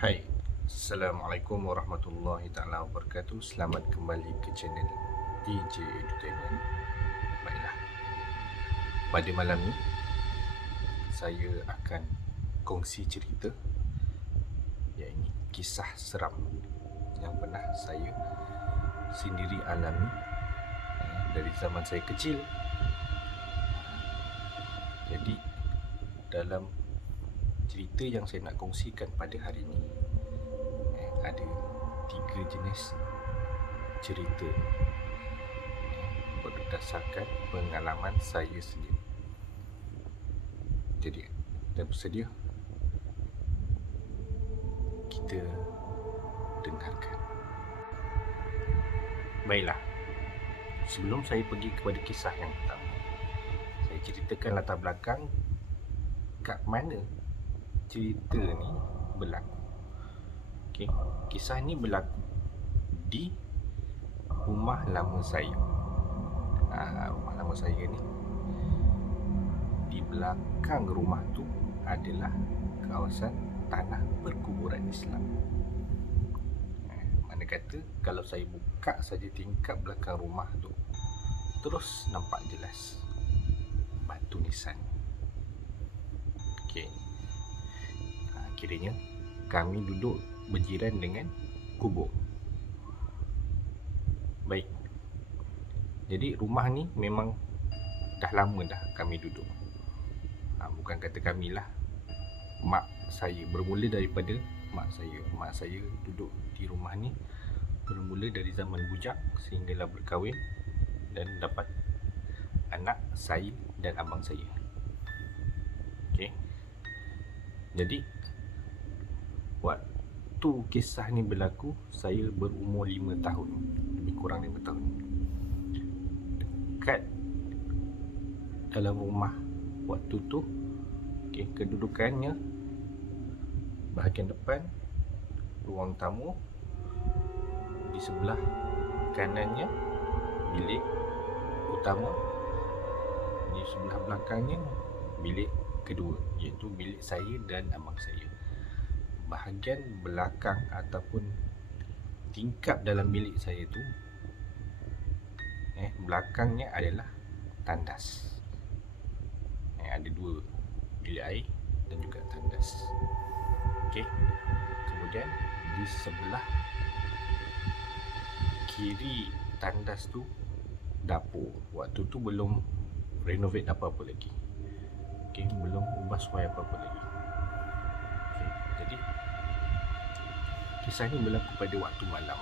Hai, Assalamualaikum warahmatullahi taala wabarakatuh. Selamat kembali ke channel EJ Entertainment. Baiklah, pada malam ni saya akan kongsi cerita, iaitu kisah seram yang pernah saya sendiri alami dari zaman saya kecil. Jadi dalam cerita yang saya nak kongsikan pada hari ini, ada 3 jenis cerita berdasarkan pengalaman saya sendiri. Jadi, dah bersedia? Kita dengarkan. Baiklah, sebelum saya pergi kepada kisah yang pertama, saya ceritakan latar belakang kat mana cerita ni berlaku. Okey, kisah ni berlaku di rumah lama saya. Rumah lama saya ni, di belakang rumah tu adalah kawasan tanah perkuburan Islam. Mana kata kalau saya buka saja tingkap belakang rumah tu, terus nampak jelas batu nisan. Okey, kiranya kami duduk berjiran dengan kubur. Baik, jadi rumah ni memang dah lama dah kami duduk. Bukan kata kami lah, mak saya, bermula daripada mak saya. Mak saya duduk di rumah ni bermula dari zaman bujang sehinggalah berkahwin dan dapat anak saya dan abang saya. Okey, jadi waktu kisah ni berlaku, saya berumur 5 tahun, lebih kurang 5 tahun. Dekat dalam rumah waktu tu, kedudukannya bahagian depan ruang tamu, di sebelah kanannya bilik utama, di sebelah belakangnya bilik kedua, iaitu bilik saya dan abang saya. Bahagian belakang ataupun tingkap dalam bilik saya tu, belakangnya adalah tandas. Ada 2 bilik air dan juga tandas. Okey, kemudian di sebelah kiri tandas tu dapur. Waktu tu belum renovate apa-apa lagi. Okey, belum ubah suai apa-apa lagi. Okey, jadi kisah ni berlaku pada waktu malam.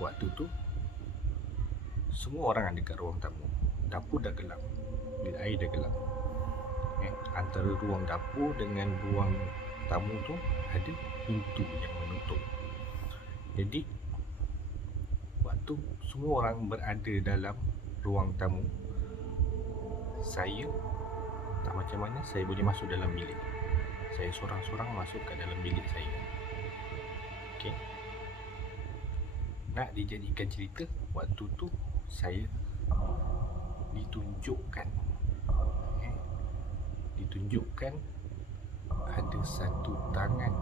Waktu tu semua orang ada kat ruang tamu. Dapur dah gelap, bilik air dah gelap. Antara ruang dapur dengan ruang tamu tu ada pintu yang menutup. Jadi waktu semua orang berada dalam ruang tamu, saya tak macam mana saya boleh masuk dalam bilik. Saya sorang-sorang masuk ke dalam bilik saya. Okey, nak dijadikan cerita, waktu tu saya ditunjukkan ada satu tangan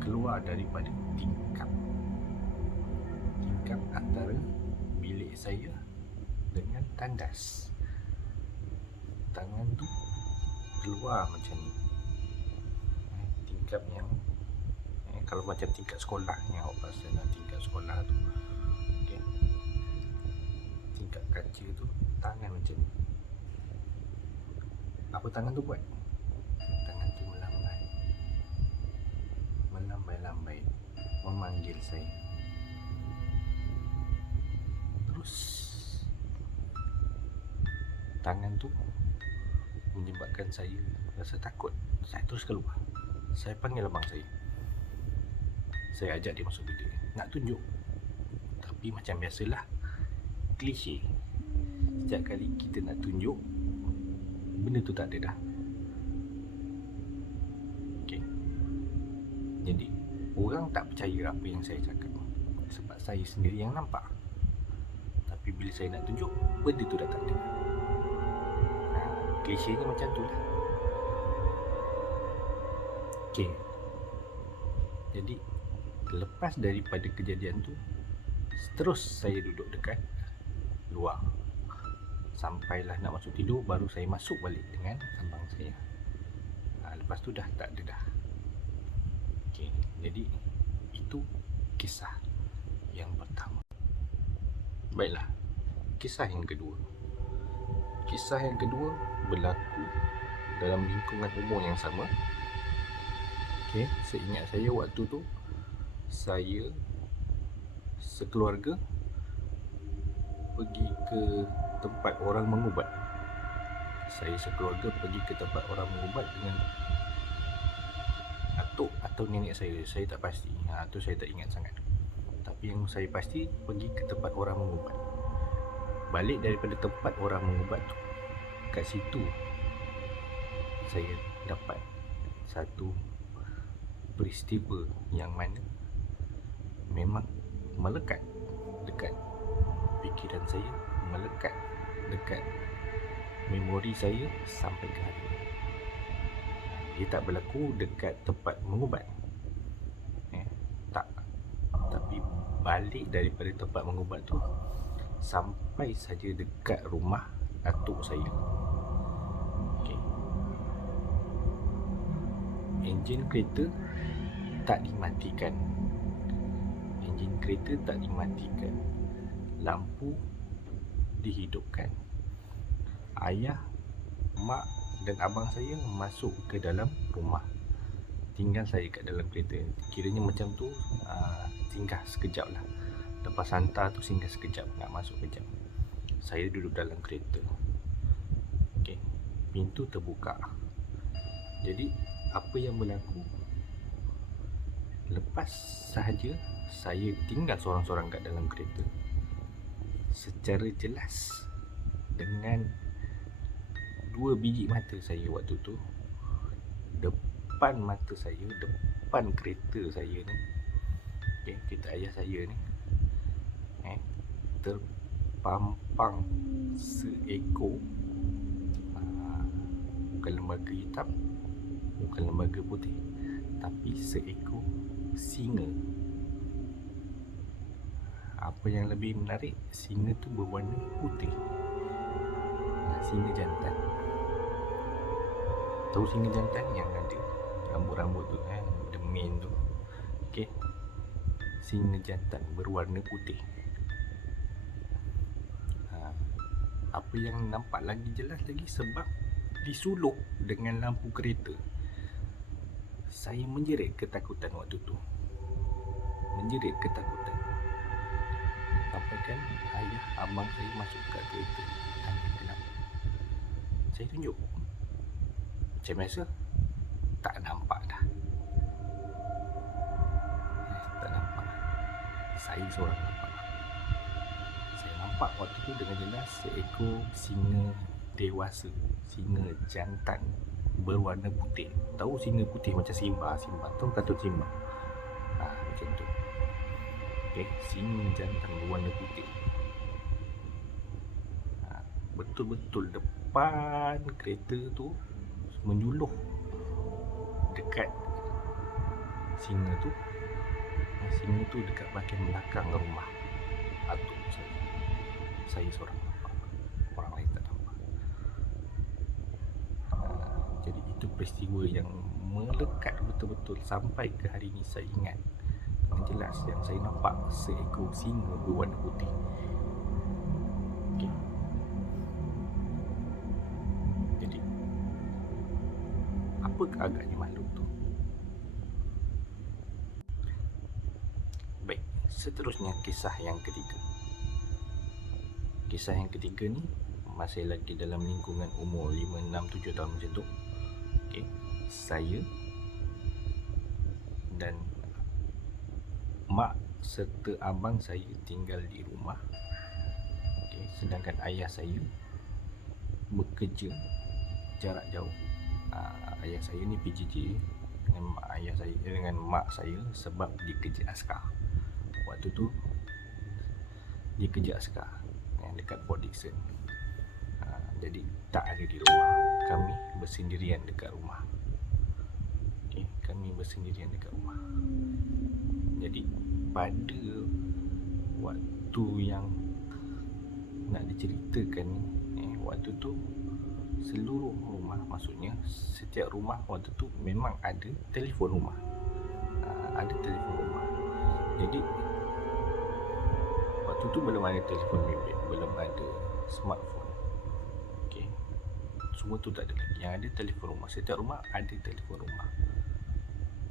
keluar daripada tingkap antara bilik saya dengan tandas. Tangan tu keluar macam ni. Tingkap yang kalau macam tingkap sekolah yang awak pasal nak tingkap sekolah tu, tingkap kaca tu, tangan macam ni. Apa tangan tu buat? Tangan tu melambai memanggil saya. Terus tangan tu menyebabkan saya rasa takut. Saya terus keluar. Saya panggil abang saya. Saya ajak dia masuk bilik, nak tunjuk. Tapi macam biasalah, klise, setiap kali kita nak tunjuk, benda tu tak ada dah. Okey, jadi orang tak percaya apa yang saya cakap, sebab saya sendiri yang nampak. Tapi bila saya nak tunjuk, benda tu dah tak ada. Klisenya macam tu lah. Okey. Jadi lepas daripada kejadian tu, terus saya duduk dekat luar. Sampailah nak masuk tidur, baru saya masuk balik dengan abang saya. Lepas tu dah tak ada dah. Okey, jadi itu kisah yang pertama. Baiklah, kisah yang kedua. Kisah yang kedua berlaku dalam lingkungan umur yang sama. Okey, seingat saya waktu tu saya sekeluarga pergi ke tempat orang mengubat. Saya sekeluarga pergi ke tempat orang mengubat dengan atuk atau nenek saya tak pasti. Tu saya tak ingat sangat. Tapi yang saya pasti pergi ke tempat orang mengubat. Balik daripada tempat orang mengubat tu, kat situ saya dapat satu peristiwa yang mana memang melekat dekat fikiran saya, melekat dekat memori saya sampai ke hari ini. Dia tak berlaku dekat tempat mengubat, tak. Tapi balik daripada tempat mengubat tu sampai saja dekat rumah atuk saya. Okay. Enjin kereta tak dimatikan. Enjin kereta tak dimatikan. Lampu dihidupkan. Ayah, mak dan abang saya masuk ke dalam rumah. Tinggal saya kat dalam kereta. Kiranya macam tu, singgah sekejap lah. Lepas hantar tu singgah sekejap, nak masuk kejap. Saya duduk dalam kereta. Okay. Pintu terbuka. Jadi apa yang berlaku, lepas sahaja saya tinggal seorang-seorang kat dalam kereta, secara jelas dengan dua biji mata saya waktu tu, depan mata saya, depan kereta saya ni, kereta ayah saya ni, terpampang seekor, bukan lembaga hitam, bukan lembaga putih, tapi seekor singa. Apa yang lebih menarik, singa tu berwarna putih. Singa jantan. Tahu singa jantan yang ada rambut-rambut tu, demin tu. Okey. Singa jantan berwarna putih. Apa yang nampak lagi jelas lagi, sebab disuluk dengan lampu kereta. Saya menjerit ketakutan waktu tu. Menjerit ketakutan. Sampaikan ayah abang saya masuk kat kereta. Tanya kenapa. Saya tunjuk. Macam biasa, tak nampak dah. Tak nampak. Saya seorang nampak. Saya nampak waktu tu dengan jelas seekor singa dewasa, singa jantan berwarna putih. Tahu singa putih macam Simba? Tahu kartun Simba? Macam tu. Okay, singa jantan berwarna putih. Betul-betul depan kereta tu, menyuluh dekat singa tu. Singa tu dekat bahagian belakang rumah atuk saya. Saya seorang nampak, orang lain tak nampak. Jadi itu peristiwa yang melekat betul-betul sampai ke hari ini. Saya ingat dengan jelas yang saya nampak seekor singa berwarna putih. Okay. Jadi apakah agaknya makhluk tu? Baik, seterusnya kisah yang ketiga. Kisah yang ketiga ni masih lagi dalam lingkungan umur 5, 6, 7 tahun macam tu. Okay. Saya dan mak serta abang saya tinggal di rumah. Okay. Sedangkan ayah saya bekerja jarak jauh. Ayah saya ni PJJ dengan mak saya sebab dia kerja askar. Waktu tu dia kerja askar dekat Port Dickson. Jadi tak ada di rumah. Kami bersendirian dekat rumah. Okay. kami bersendirian dekat rumah. Jadi pada waktu yang nak diceritakan ni, waktu tu seluruh rumah, maksudnya setiap rumah waktu tu memang ada telefon rumah. Ada telefon rumah. Jadi waktu tu belum ada telefon bimbit, belum ada smartphone. Okey. Semua tu tak ada lagi. Yang ada telefon rumah. Setiap rumah ada telefon rumah.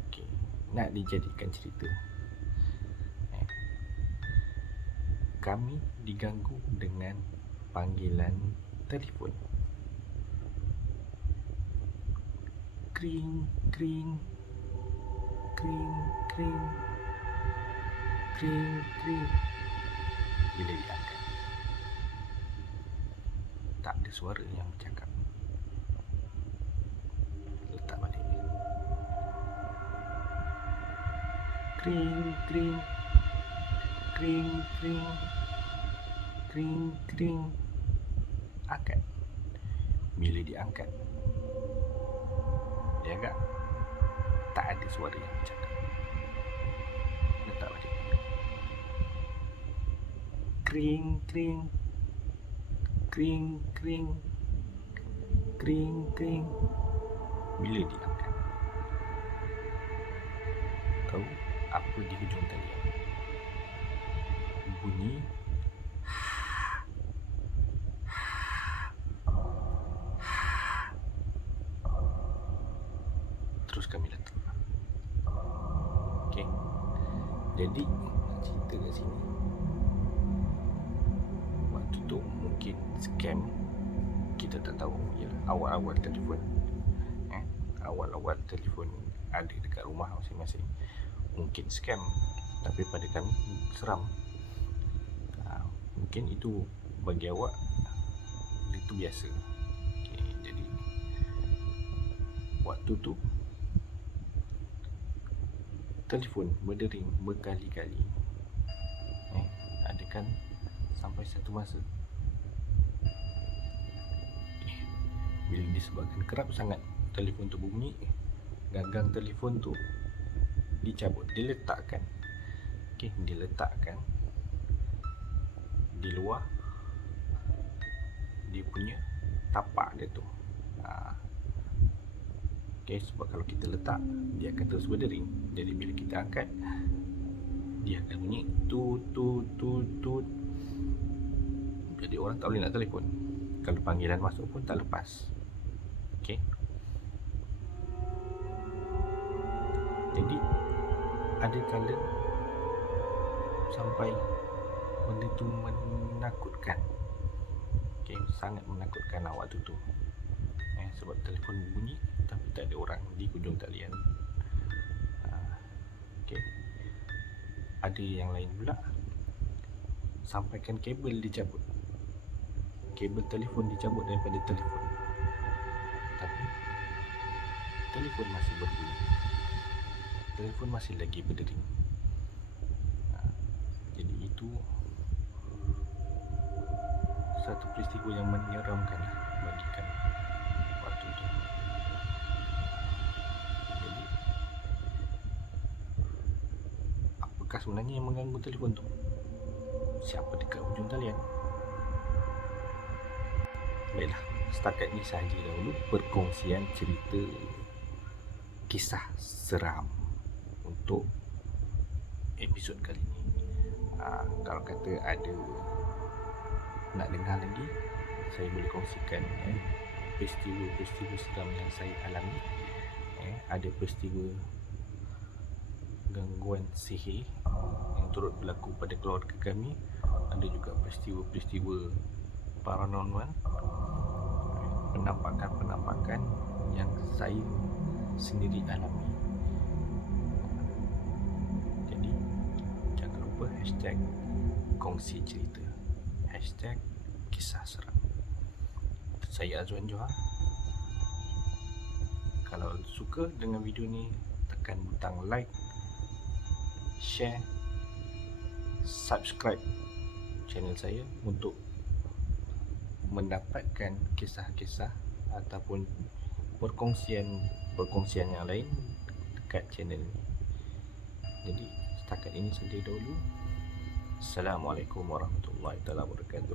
Okey. Nak dijadikan cerita. Kami diganggu dengan panggilan telefon. Kring, kring, kring, kring, kring, kring. Bila diangkat, tak ada suara yang bercakap. Letak balik. Kring, kring, kring, kring, kring, kring. Angkat. Bila diangkat, dia agak tak ada suara yang bercakap. Letak balik. Kring, kring, kring, kring, kring, kring. Bila diangkat, tahu apa di hujung talian? Bunyi terus kami letak. Okey. Jadi cerita kat sini, waktu tu mungkin scam, kita tak tahu. Yalah, awal-awal telefon, awal-awal telefon ada dekat rumah masing-masing, mungkin scam, tapi pada kami seram. Mungkin itu bagi awak itu biasa. Okay, jadi waktu tu telefon berdering berkali-kali. Ada kan sampai satu masa bila disebabkan kerap sangat telefon tu bunyi, gagang telefon tu dicabut, diletakkan. Okey, diletakkan di luar dia punya tapak dia tu. Okey, sebab kalau kita letak, dia akan terus berdering. Jadi bila kita angkat, dia akan bunyi tut tut tut tut. Jadi orang tak boleh nak telefon. Kalau panggilan masuk pun tak lepas. Okey. Jadi ada kala sampai benda tu menakutkan. Okey, sangat menakutkan lah waktu tu. Sebab telefon bunyi tapi tak ada orang di hujung talian. Okey. Ada yang lain pula, sampaikan kabel dicabut. Kabel telefon dicabut daripada telefon. Tapi telefon masih berbunyi. Telefon masih lagi berdering. Jadi itu satu peristiwa yang menyeramkan bagi kami waktu itu. Jadi apakah sebenarnya yang mengganggu telefon tu? Siapa dekat hujung talian? Baiklah, setakat ini sahaja dahulu perkongsian cerita kisah seram untuk episod kali ini. Kalau kata ada nak dengar lagi, saya boleh kongsikan peristiwa-peristiwa seram yang saya alami. Ada peristiwa gangguan sihir yang turut berlaku pada keluarga kami. Ada juga peristiwa-peristiwa paranormal, penampakan-penampakan yang saya sendiri alami. Jadi jangan lupa hashtag kongsi cerita, hashtag kisah seram. Saya Azwan Johar. Kalau suka dengan video ni, tekan butang like, share, subscribe channel saya untuk mendapatkan kisah-kisah ataupun perkongsian yang lain kat channel ni. Jadi setakat ini saja dahulu. Assalamualaikum warahmatullahi wabarakatuh.